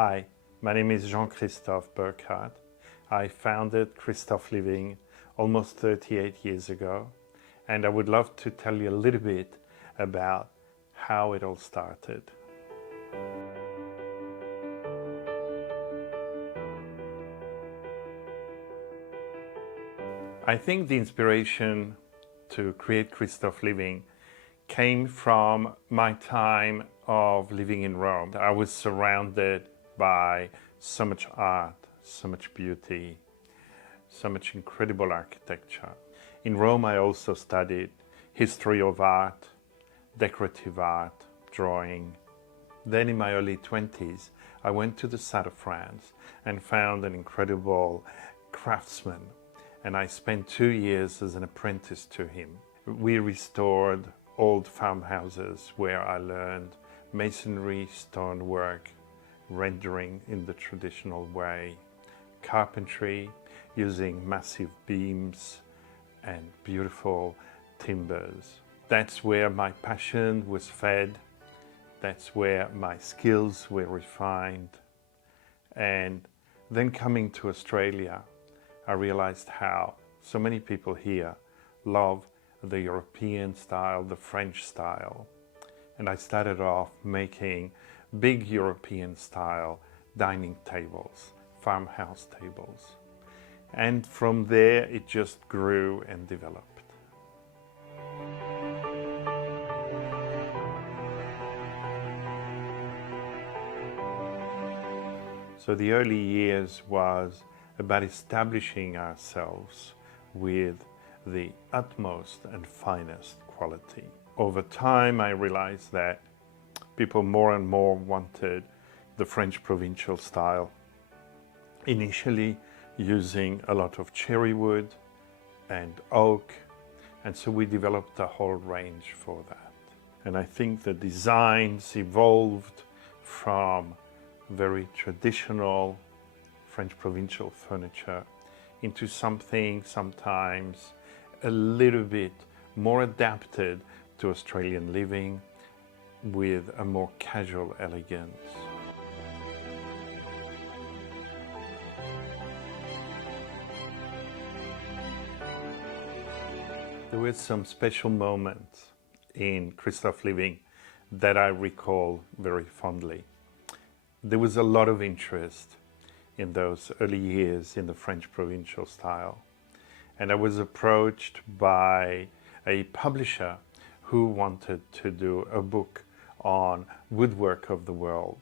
Hi, my name is Jean-Christophe. I founded Christophe Living almost 38 years ago, and I would love to tell you a little bit about how it all started. I think the inspiration to create Christophe Living came from my time of living in Rome. I was surrounded by so much art, so much beauty, so much incredible architecture. In Rome, I also studied history of art, decorative art, drawing. Then in my early 20s, I went to the south of France and found an incredible craftsman. And I spent 2 years as an apprentice to him. We restored old farmhouses where I learned masonry, stonework, rendering in the traditional way, carpentry using massive beams and beautiful timbers. That's where my passion was fed. That's where my skills were refined. And then coming to Australia, I realized how so many people here love the European style, the French style. And I started off making big European style dining tables, farmhouse tables. And from there, it just grew and developed. So the early years was about establishing ourselves with the utmost and finest quality. Over time, I realized that people more and more wanted the French provincial style, initially using a lot of cherry wood and oak, and so we developed a whole range for that. And I think the designs evolved from very traditional French provincial furniture into something sometimes a little bit more adapted to Australian living with a more casual elegance. There were some special moments in Christophe Living that I recall very fondly. There was a lot of interest in those early years in the French provincial style. And I was approached by a publisher who wanted to do a book on woodwork of the world.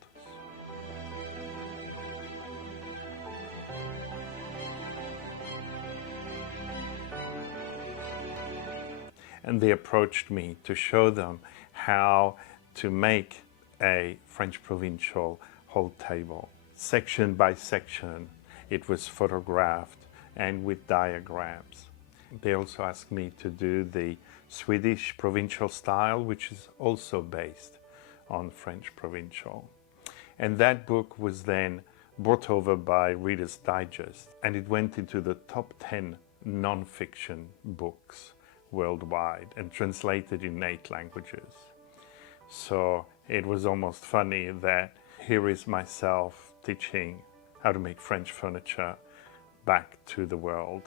And they approached me to show them how to make a French provincial whole table. Section by section, it was photographed and with diagrams. They also asked me to do the Swedish provincial style, which is also based on French provincial. And that book was then brought over by Reader's Digest, and it went into the top 10 non-fiction books worldwide and translated in 8 languages. So it was almost funny that here is myself teaching how to make French furniture back to the world.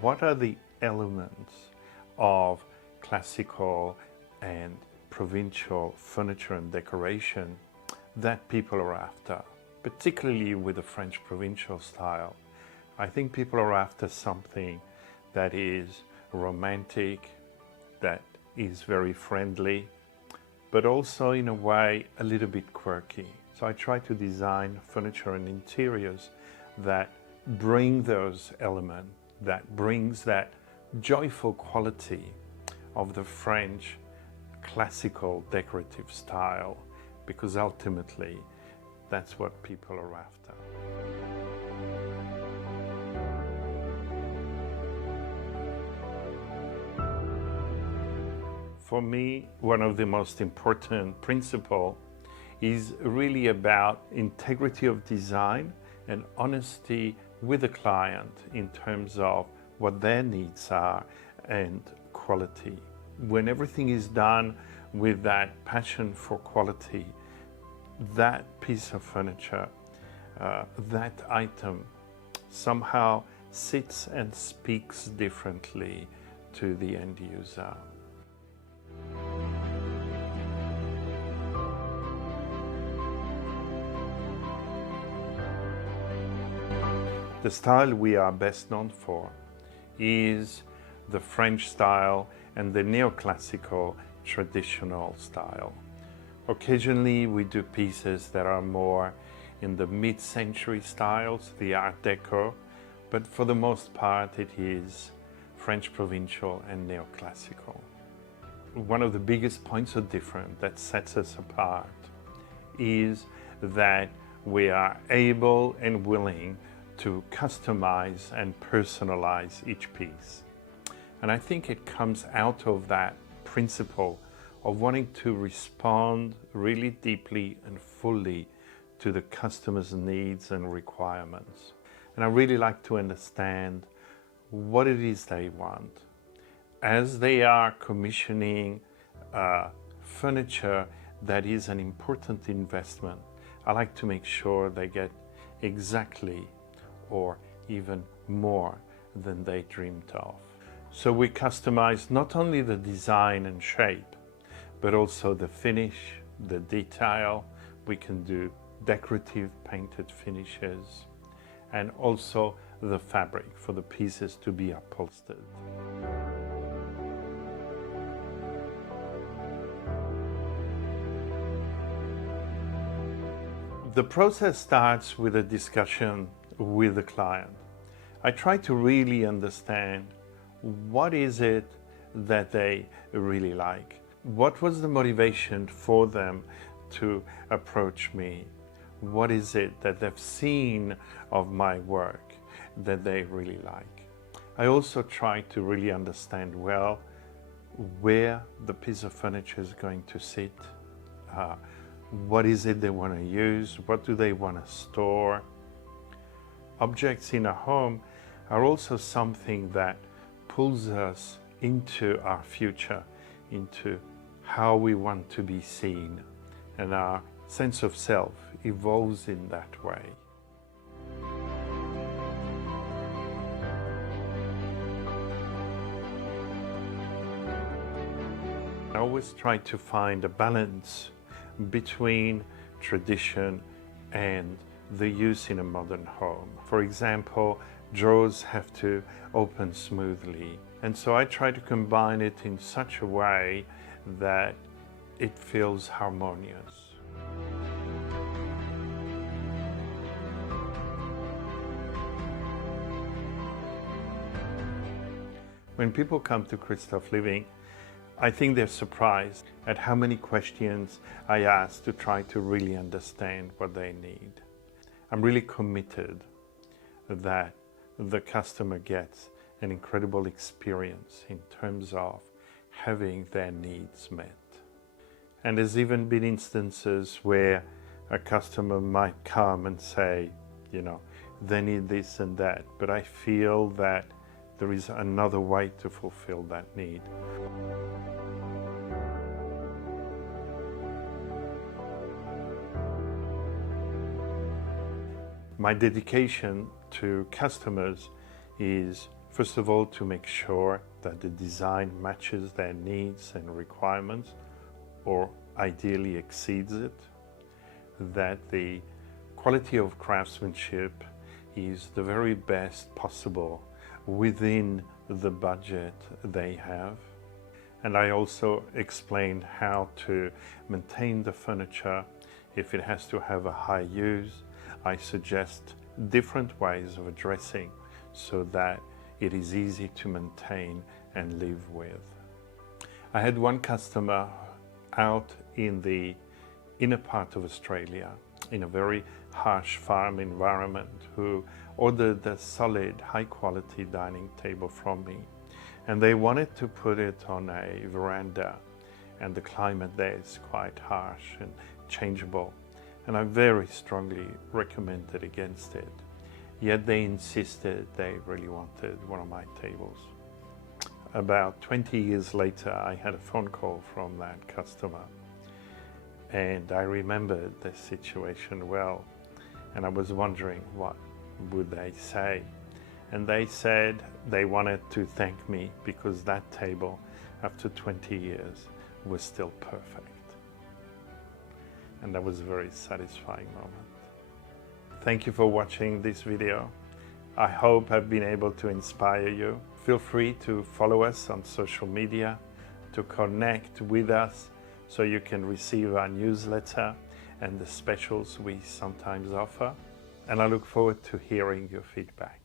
What are the elements of classical and provincial furniture and decoration that people are after, particularly with the French provincial style? I think people are after something that is romantic, that is very friendly, but also in a way a little bit quirky. So I try to design furniture and interiors that bring those elements, that brings that joyful quality of the French classical decorative style, because ultimately that's what people are after. For me, one of the most important principles is really about integrity of design and honesty with the client in terms of what their needs are and quality. When everything is done with that passion for quality, that piece of furniture, that item somehow sits and speaks differently to the end user. The style we are best known for is the French style and the neoclassical traditional style. Occasionally we do pieces that are more in the mid-century styles, the Art Deco, but for the most part it is French provincial and neoclassical. One of the biggest points of difference that sets us apart is that we are able and willing to customize and personalize each piece. And I think it comes out of that principle of wanting to respond really deeply and fully to the customer's needs and requirements. And I really like to understand what it is they want. As they are commissioning furniture that is an important investment, I like to make sure they get exactly or even more than they dreamed of. So we customize not only the design and shape, but also the finish, the detail. We can do decorative painted finishes, and also the fabric for the pieces to be upholstered. The process starts with a discussion with the client. I try to really understand what is it that they really like. What was the motivation for them to approach me? What is it that they've seen of my work that they really like? I also try to really understand well where the piece of furniture is going to sit, what is it they want to use, what do they want to store. Objects in a home are also something that pulls us into our future, into how we want to be seen, and our sense of self evolves in that way. I always try to find a balance between tradition and the use in a modern home. For example, drawers have to open smoothly, and so I try to combine it in such a way that it feels harmonious. When people come to Christophe Living, I think they're surprised at how many questions I ask to try to really understand what they need. I'm really committed that the customer gets an incredible experience in terms of having their needs met. And there's even been instances where a customer might come and say, you know, they need this and that, but I feel that there is another way to fulfill that need. My dedication to customers is, first of all, to make sure that the design matches their needs and requirements, or ideally exceeds it, that the quality of craftsmanship is the very best possible within the budget they have. And I also explain how to maintain the furniture. If it has to have a high use, I suggest different ways of addressing so that it is easy to maintain and live with. I had one customer out in the inner part of Australia in a very harsh farm environment who ordered a solid, high-quality dining table from me. And they wanted to put it on a veranda, and the climate there is quite harsh and changeable. And I very strongly recommended against it. Yet they insisted they really wanted one of my tables. about 20 years later, I had a phone call from that customer, and I remembered the situation well, and I was wondering what would they say. And they said they wanted to thank me because that table, after 20 years, was still perfect. And that was a very satisfying moment. Thank you for watching this video. I hope I've been able to inspire you. Feel free to follow us on social media, to connect with us so you can receive our newsletter and the specials we sometimes offer. And I look forward to hearing your feedback.